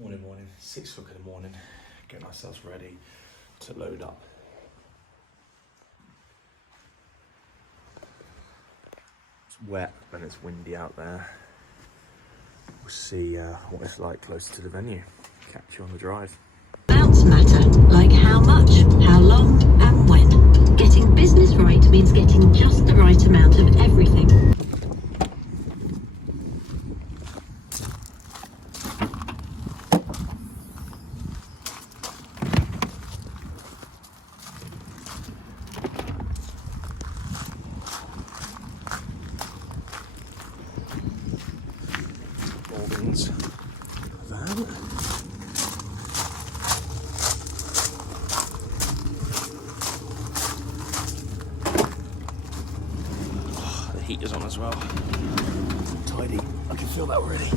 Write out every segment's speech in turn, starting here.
Morning, 6 o'clock in the morning, getting ourselves ready to load up. It's wet and it's windy out there. We'll see what it's like closer to the venue. Catch you on the drive. Amounts matter, like how much, how long, and when. Getting business right means getting just the right amount of everything. Morgan's van. Oh, the heater's on as well. Tidy. I can feel that already.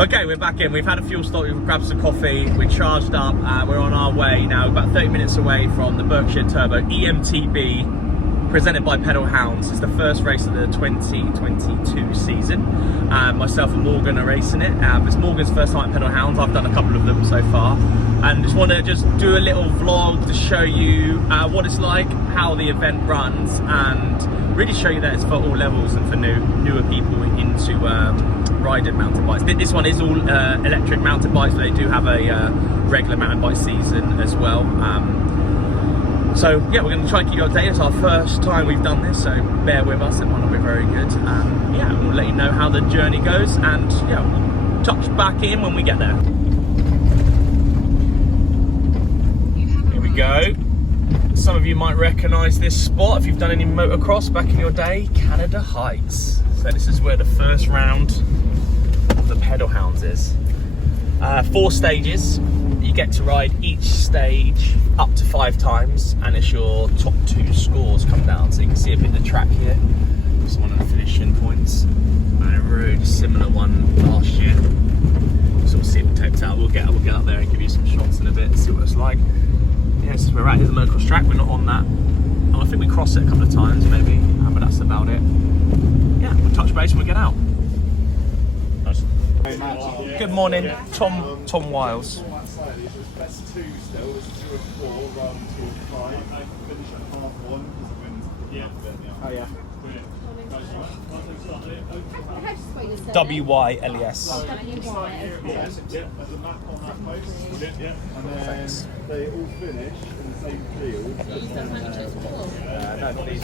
Okay, we're back in. We've had a fuel stop, we've grabbed some coffee, we're charged up, we're on our way now, about 30 minutes away from the Berkshire Turbo EMTB, presented by PedalHounds. It's the first race of the 2022 season. Myself and Morgan are racing it. It's Morgan's first time at PedalHounds. I've done a couple of them so far. And just want to do a little vlog to show you what it's like, how the event runs, and really show you that it's for all levels and for newer people into riding mountain bikes. This one is all electric mountain bikes, but they do have a regular mountain bike season as well. So yeah, we're going to try and keep you updated. It's our first time we've done this, so bear with us. It might not be very good. Yeah, we'll let you know how the journey goes, and yeah, we'll touch back in when we get there. Here we go. Some of you might recognise this spot if you've done any motocross back in your day. Canada Heights. So this is where the first round of the PedalHounds is. 4 stages. You get to ride each stage up to 5 times, and it's your top 2 scores come down. So you can see a bit of the track here. It's one of the finishing points. And a really similar one last year. Sort of see it taped out. We'll get up there and give you some shots in a bit, see what it's like. Yeah, this is where we're at. Here's a motocross track. We're not on that. I think we crossed it a couple of times maybe, but that's about it. Yeah, we'll touch base when we get out. Nice. Good morning, Tom Wiles. Best 2 still, it's 2 of 4 rather than 2 of 5. I finish at half 1 because I win. Yeah. Oh yeah. Yeah, WYLES. there's a map on that post. Yeah. And then they all finish in the same field. No, please.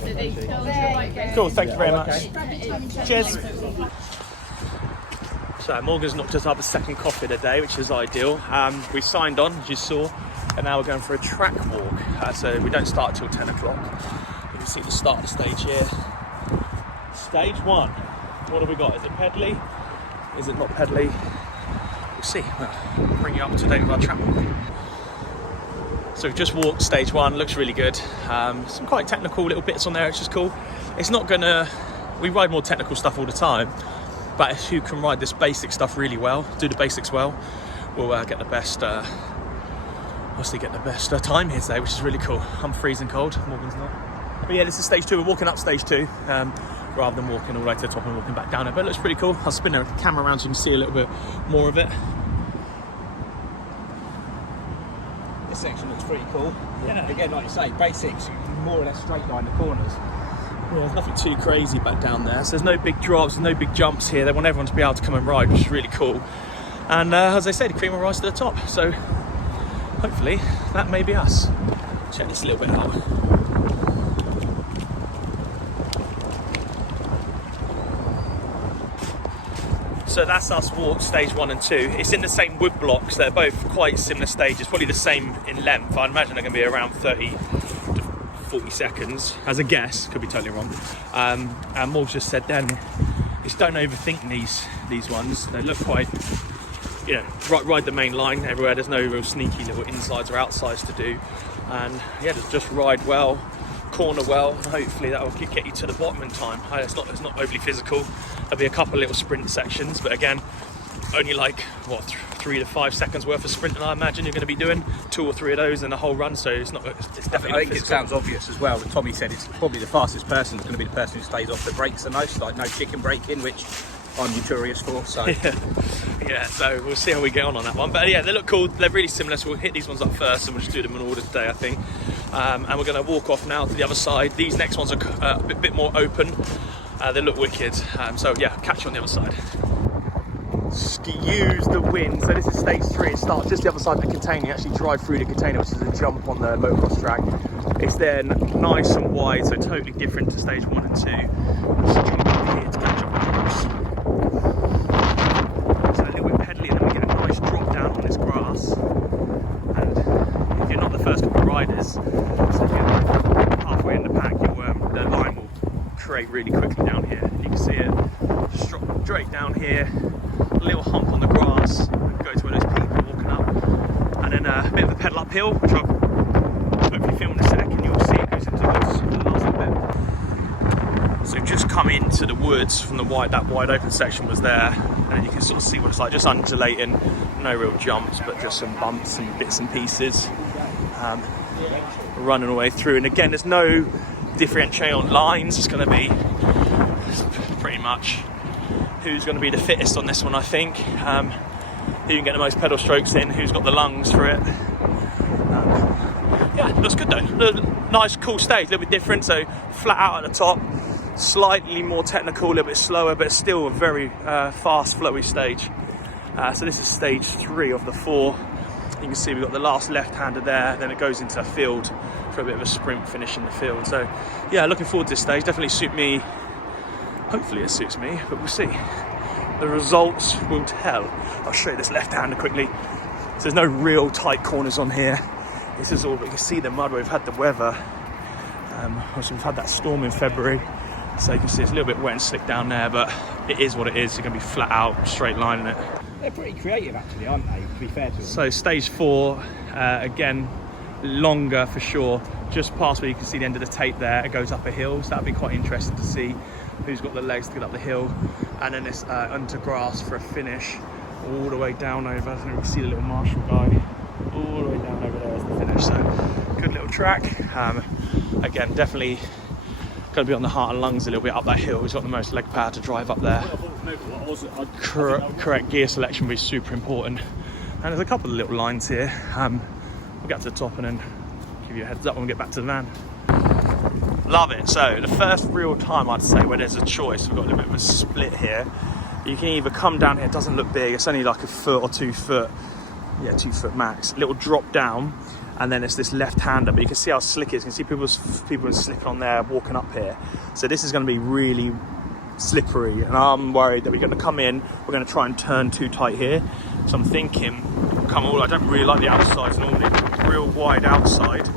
Cool, thank you very much. Cheers. So Morgan's knocked us up a second coffee today, which is ideal. We signed on, as you saw, and now we're going for a track walk. So we don't start till 10 o'clock. You can see the start of the stage here. Stage 1. What have we got? Is it pedally? Is it not pedally? We'll see. We'll bring you up to date with our track walk. So we've just walked stage 1, looks really good. Some quite technical little bits on there, which is cool. It's not gonna, we ride more technical stuff all the time, but who can ride this basic stuff really well, do the basics well, will get the best, obviously get the best time here today, which is really cool. I'm freezing cold, Morgan's not. But yeah, this is stage 2, we're walking up stage 2, rather than walking all the way to the top and walking back down it, but it looks pretty cool. I'll spin the camera around so you can see a little bit more of it. This section looks pretty cool. Yeah. Again, like you say, basics, more or less straight line the corners. Yeah, there's nothing too crazy back down there. So there's no big drops, there's no big jumps here. They want everyone to be able to come and ride, which is really cool. And as I say, the cream will rise to the top. So hopefully that may be us. Check this a little bit out. So that's us walk stage 1 and 2. It's in the same wood blocks. They're both quite similar stages, probably the same in length. I imagine they're going to be around 30 to 40 seconds, as a guess. Could be totally wrong. And Morg just said then, just don't overthink these ones. They look quite, you know, ride the main line everywhere. There's no real sneaky little insides or outsides to do. And yeah, just ride well, corner well, and hopefully that will get you to the bottom in time. It's not overly physical. There'll be a couple of little sprint sections, but again, only like what 3 to 5 seconds worth of sprinting. I imagine you're going to be doing 2 or 3 of those in the whole run, so it's definitely. I think it sounds obvious as well. Tommy said it's probably the fastest person is going to be the person who stays off the brakes the most, like no chicken braking, which I'm notorious for. So yeah, so we'll see how we get on that one. But yeah, they look cool. They're really similar, so we'll hit these ones up first, and we'll just do them in order today, I think. And we're going to walk off now to the other side. These next ones are a bit more open. They look wicked. So yeah, catch you on the other side. Excuse the wind. So this is stage 3. It starts just the other side of the container. You actually drive through the container, which is a jump on the motocross track. It's then nice and wide, so totally different to stage 1 and 2. Just jump up here to catch up the drops. So a little bit pedally, and then we get a nice drop down on this grass. And if you're not the first couple of riders, so if you're halfway in the pack, the line will create really quickly down here. You can see it just drop straight down here. Little hump on the grass, go to where those people are walking up, and then a bit of a pedal uphill, which I'll hopefully film in a sec, and you'll see it goes into the last little bit. So we've just come into the woods from that wide open section was there, and you can sort of see what it's like, just undulating, no real jumps, but just some bumps and bits and pieces, running away through. And again, there's no differentiate on lines. It's going to be pretty much who's going to be the fittest on this one, I think. Who can get the most pedal strokes in, who's got the lungs for it. Yeah, looks good though. Nice, cool stage, a little bit different. So flat out at the top, slightly more technical, a little bit slower, but still a very fast, flowy stage. So this is stage 3 of the 4. You can see we've got the last left-hander there, then it goes into the field for a bit of a sprint finish in the field. So yeah, looking forward to this stage. Definitely suit me. Hopefully it suits me, but we'll see. The results will tell. I'll show you this left-hander quickly. So there's no real tight corners on here. This is all, but you can see the mud where we've had the weather. Also we've had that storm in February. So you can see it's a little bit wet and slick down there, but it is what it is. You're going to be flat out, straight lining it. they're pretty creative actually, aren't they, to be fair to them? So stage 4, again, longer for sure. Just past where you can see the end of the tape there, it goes up a hill. So that'd be quite interesting to see who's got the legs to get up the hill. And then it's under grass for a finish, all the way down over. I don't know if you can see the little marshal guy, all the way down over there as the finish. So good little track. Again, definitely got to be on the heart and lungs a little bit up that hill. He's got the most leg power to drive up there. Correct gear selection will be super important. And there's a couple of little lines here. We'll get to the top and then give you a heads up when we get back to the van. Love it. So the first real time, I'd say, where there's a choice, we've got a little bit of a split here. You can either come down here, it doesn't look big, it's only like a foot or 2 foot, yeah, 2 foot max, little drop down, and then it's this left-hander, but you can see how slick it is. You can see people slipping on there, walking up here. So this is going to be really slippery, and I'm worried that we're going to come in, we're going to try and turn too tight here. So I'm thinking, I don't really like the outsides normally, real wide outside.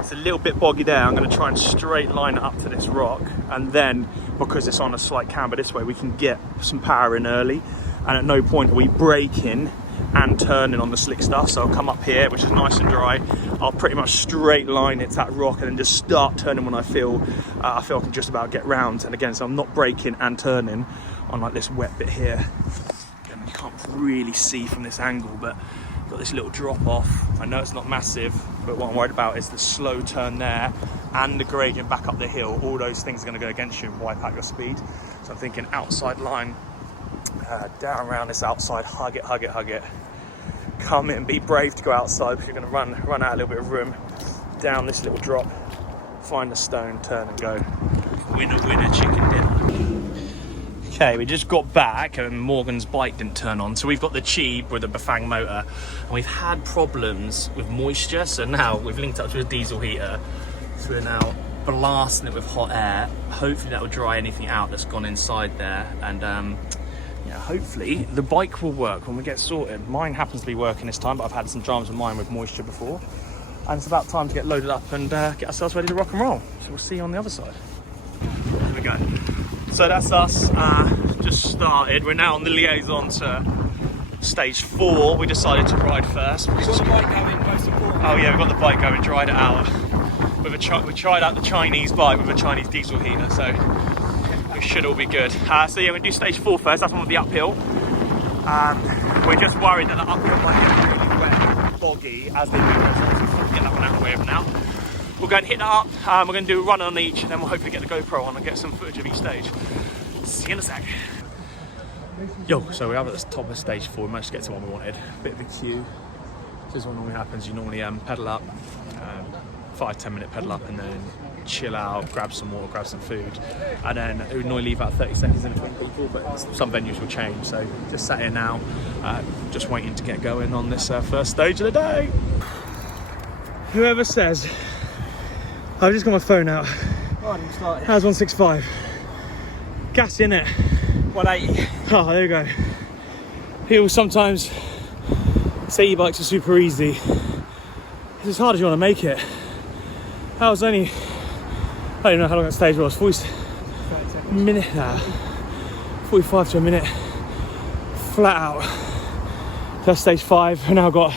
It's a little bit boggy there. I'm going to try and straight line it up to this rock, and then because it's on a slight camber this way, we can get some power in early, and at no point are we braking and turning on the slick stuff. So I'll come up here, which is nice and dry. I'll pretty much straight line it to that rock and then just start turning when I feel I can just about get round. And again, so I'm not braking and turning on like this wet bit here. And you can't really see from this angle, but got this little drop off. I know it's not massive, but what I'm worried about is the slow turn there and the gradient back up the hill. All those things are going to go against you and wipe out your speed. So I'm thinking outside line, down around this outside, hug it. Come in and be brave to go outside because you're going to run out a little bit of room. Down this little drop, find a stone, turn and go. Winner, chicken dinner. Okay, we just got back and Morgan's bike didn't turn on. So we've got the Cheeb with a Bafang motor and we've had problems with moisture. So now we've linked up to a diesel heater. So we're now blasting it with hot air. Hopefully that will dry anything out that's gone inside there. And yeah, hopefully the bike will work when we get sorted. Mine happens to be working this time, but I've had some dramas with mine with moisture before. And it's about time to get loaded up and get ourselves ready to rock and roll. So we'll see you on the other side. Here we go. So that's us, just started. We're now on the liaison to stage 4. We decided to ride first. We've got the bike going, most important. Oh yeah, we've got the bike going, tried it out. We tried out the Chinese bike with a Chinese diesel heater, so we should all be good. So yeah, we'll do stage 4 first, that's one with the uphill. We're just worried that the uphill might get really wet, boggy as they move us. So we'll get that one out of the way for now. We'll go and hit that up. We're going to do a run on each, and then we'll hopefully get the GoPro on and get some footage of each stage. See you in a sec. Yo, so we're up at the top of stage 4. We managed to get to what we wanted. Bit of a queue. This is what normally happens. You normally pedal up, 5-10 minute pedal up, and then chill out, grab some water, grab some food, and then it would normally leave about 30 seconds in between people, but some venues will change. So just sat here now, just waiting to get going on this first stage of the day. Whoever says, I've just got my phone out. How's 165? Gas in it. 180. Oh, there you go. People sometimes say e-bikes are super easy. It's as hard as you want to make it. That was only, I don't know how long that stage was, 40 minute, 45 to a minute, flat out. That's stage 5, and now I've got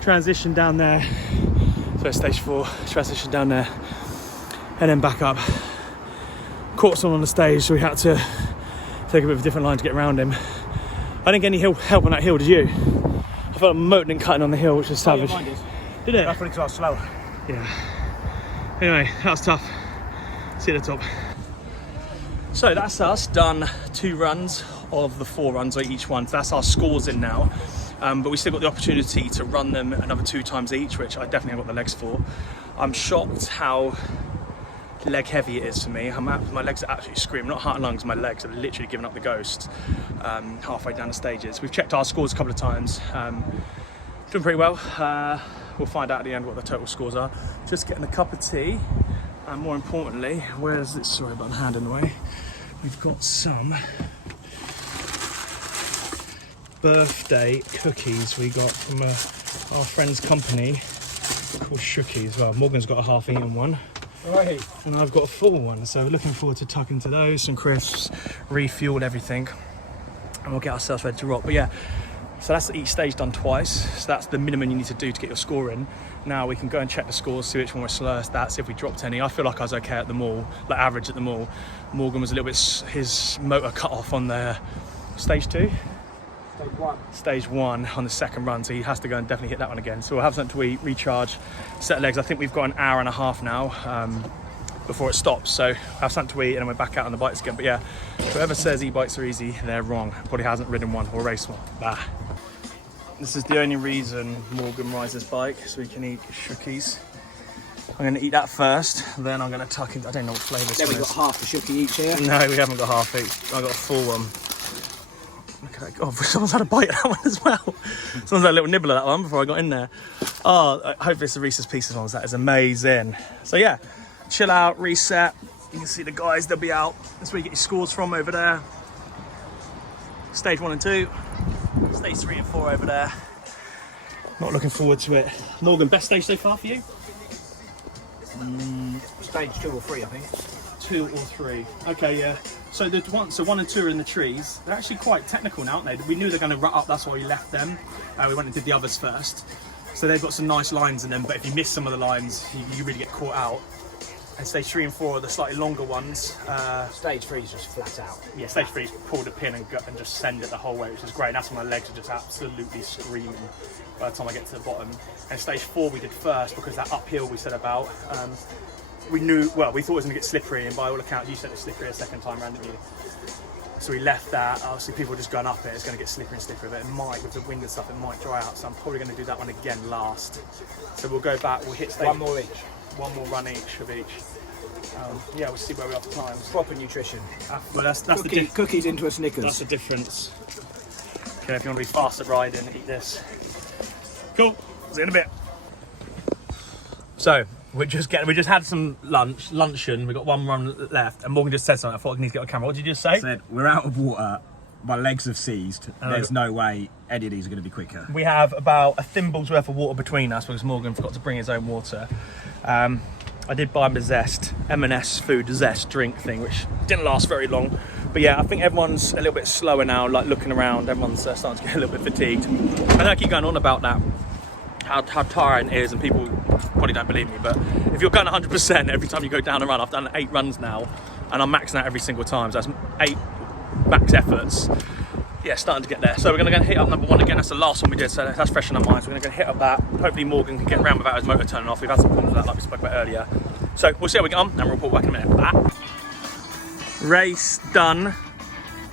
transition down there. So stage 4, transition down there, and then back up. Caught someone on the stage, so we had to take a bit of a different line to get around him. I didn't get any help on that hill, did you? I felt like motoring cutting on the hill, which was savage. Oh, yeah, did it? I thought it was slow. Yeah. Anyway, that was tough. See you at the top. So that's us done 2 runs of the 4 runs on each one. So that's our scores in now. But we still got the opportunity to run them another 2 times each, which I definitely have got the legs for. I'm shocked how leg heavy it is for me. My legs are absolutely screaming. Not heart and lungs, my legs are literally giving up the ghost halfway down the stages. We've checked our scores a couple of times. Doing pretty well. We'll find out at the end what the total scores are. Just getting a cup of tea, and more importantly, where's this? Sorry about the hand in the way. We've got some birthday cookies we got from our friend's company called Shookies. Well, Morgan's got a half-eaten one. Right. And I've got a full one, so we're looking forward to tucking to those, some crisps, refuel everything, and we'll get ourselves ready to rock. But yeah, so that's each stage done twice, so that's the minimum you need to do to get your score in. Now we can go and check the scores, see which one we're slowest at, see if we dropped any. I feel like I was okay at them all, like average at them all. Morgan was a little bit, his motor cut off on the stage 2? Stage 1 on the second run, so he has to go and definitely hit that one again. So we'll have something to eat, recharge, set legs. I think we've got an hour and a half now before it stops, so have something to eat and then we're back out on the bikes again. But yeah, whoever says e-bikes are easy, they're wrong. Probably hasn't ridden one or raced one. Bah. This is the only reason Morgan rides his bike, so we can eat Shookies. I'm going to eat that first, then I'm going to tuck into, I don't know what flavour this Then one we've is. got half a Shookie each here. No, we haven't got half each. I've got a full one. Look at that. Oh, someone's had a bite of that one as well. Someone's had a little nibble of that one before I got in there. Oh, I hope it's the Reese's Pieces ones. That is amazing. So yeah, chill out, reset. You can see the guys, they'll be out. That's where you get your scores from over there. Stage 1 and 2. Stage 3 and 4 over there. Not looking forward to it. Morgan, best stage so far for you? Stage 2 or 3, I think. 2 or 3. Okay, yeah. So the 1 and 2 are in the trees. They're actually quite technical now, aren't they? We knew they're going to rut up, that's why we left them. We went and did the others first. So they've got some nice lines in them, but if you miss some of the lines, you really get caught out. And stage 3 and 4 are the slightly longer ones. Stage 3 is just flat out. Yeah, stage 3 is pull the pin and just send it the whole way, which is great. And that's when my legs are just absolutely screaming by the time I get to the bottom. And stage 4 we did first because that uphill we said about. We knew, well, we thought it was going to get slippery, and by all accounts, you said it's slippery a second time round, didn't you? So we left that. Obviously, people are just going up it. It's going to get slippery and slippery, but it might, with the wind and stuff, it might dry out. So I'm probably going to do that one again last. So we'll go back, we'll hit stage 1 more each. 1 more run each of each. Yeah, we'll see where we are for times. Proper nutrition. Well, that's Cookies into a Snickers. That's the difference. Okay, if you want to be fast at riding, eat this. Cool. See you in a bit. So we just had some luncheon. We got 1 run left, and Morgan just said something. I thought I need to get on camera. What did you just say? I said, we're out of water, my legs have seized, there's no way any of these are going to be quicker. We have about a thimble's worth of water between us because Morgan forgot to bring his own water. I did buy him a Zest, M&S food Zest drink thing, which didn't last very long. But yeah, I think everyone's a little bit slower now, like looking around, everyone's starting to get a little bit fatigued. And I keep going on about that, how tiring it is, and people probably don't believe me, but if you're going 100% every time you go down a run, I've done 8 runs now, and I'm maxing out every single time, so that's 8 max efforts. yeah, starting to get there. So we're going to go and hit up number 1 again. That's the last one we did, so that's fresh in our minds. We're going to go hit up that. Hopefully Morgan can get around without his motor turning off. We've had some problems with that, like we spoke about earlier. So we'll see how we get on, and we'll report back in a minute. Back. Race done.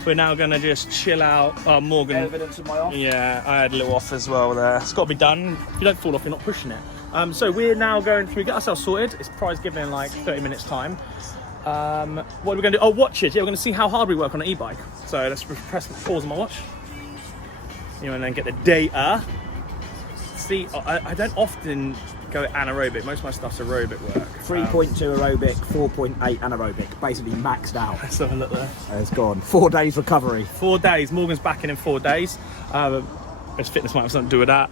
We're now going to just chill out. Oh, Morgan. Evidence of my off. Yeah, I had a little off as well there. It's got to be done. If you don't fall off, you're not pushing it. So we're now going to get ourselves sorted. It's prize given in like 30 minutes time. What are we going to do? Oh, watches. Yeah, we're going to see how hard we work on an e-bike. So let's press pause on my watch. You know, and then get the data. See, I don't often go anaerobic. Most of my stuff's aerobic work. 3.2 aerobic, 4.8 anaerobic, basically maxed out. Let's have a look there. It's gone. 4 days recovery. 4 days. Morgan's back in 4 days. His fitness might have something to do with that.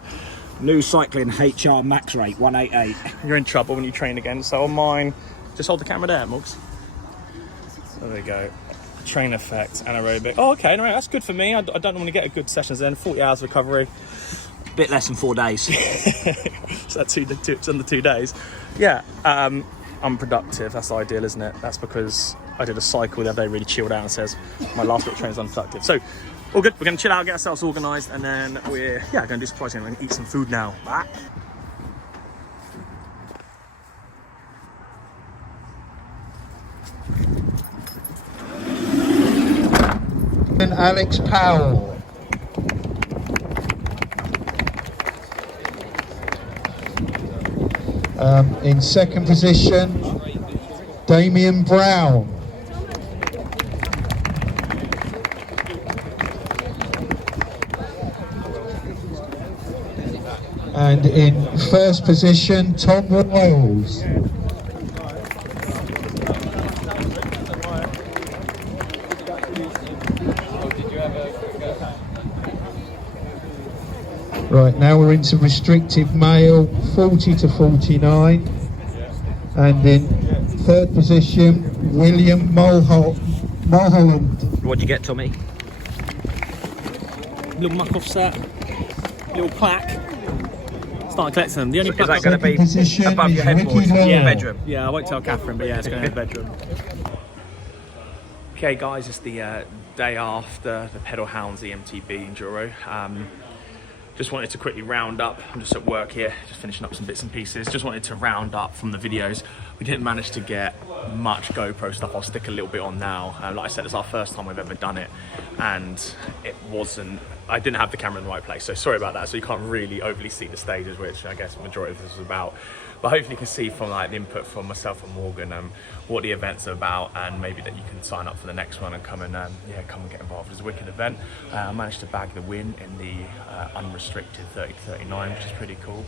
New cycling HR max rate, 188. You're in trouble when you train again. So on mine, just hold the camera there, Morgs. There we go. Train effect, anaerobic. Oh, okay, no, that's good for me. I don't normally get a good sessions then. 40 hours recovery. Bit less than 4 days. So that's it's under 2 days. Yeah, I'm productive. That's ideal, isn't it? That's because I did a cycle the other day, really chilled out, and says my last bit of training is unproductive. So all good. We're going to chill out, get ourselves organised, and then we're going to do some pricing and eat some food now. Back. And Alex Powell. In second position, Damien Brown. And in first position, Tom Riles. Right, now we're into restrictive male, 40 to 49. And in third position, William Mulholland. What'd you get, Tommy? Little muck off set, little plaque. Start collecting them. The only Is that plaque going to be Position above your is headboard? Ricky Lyle. Yeah, bedroom. Yeah, I won't tell Catherine, but yeah, it's going to be the bedroom. Okay, guys, it's the day after the PedalHounds EMTB Enduro. Just wanted to quickly round up. I'm just at work here, just finishing up some bits and pieces. Just wanted to round up from the videos. We didn't manage to get much GoPro stuff. I'll stick a little bit on now. Like I said, it's our first time we've ever done it, and I didn't have the camera in the right place, so sorry about that. So you can't really overly see the stages, which I guess the majority of this is about. But hopefully you can see from like the input from myself and Morgan what the events are about, and maybe that you can sign up for the next one and come and come and get involved. It's a wicked event. I managed to bag the win in the unrestricted 30 to 39, which is pretty cool.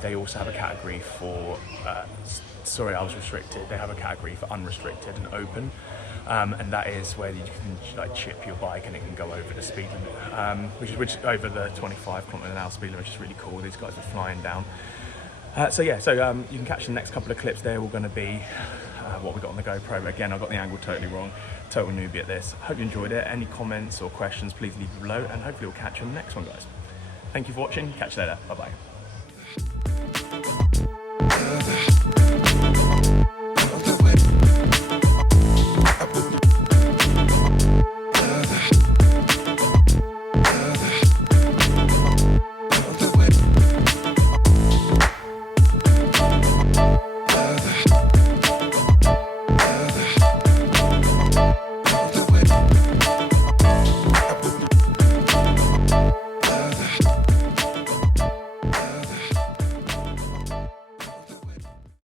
They also have a category for sorry, I was restricted. They have a category for unrestricted and open, and that is where you can like chip your bike and it can go over the speed limit, which over the 25 km/h speed limit, which is really cool. These guys are flying down. So you can catch the next couple of clips. They're all going to be what we got on the GoPro. Again, I got the angle totally wrong. Total newbie at this. Hope you enjoyed it. Any comments or questions, please leave below, and hopefully we'll catch you on the next one, guys. Thank you for watching. Catch you later. Bye bye.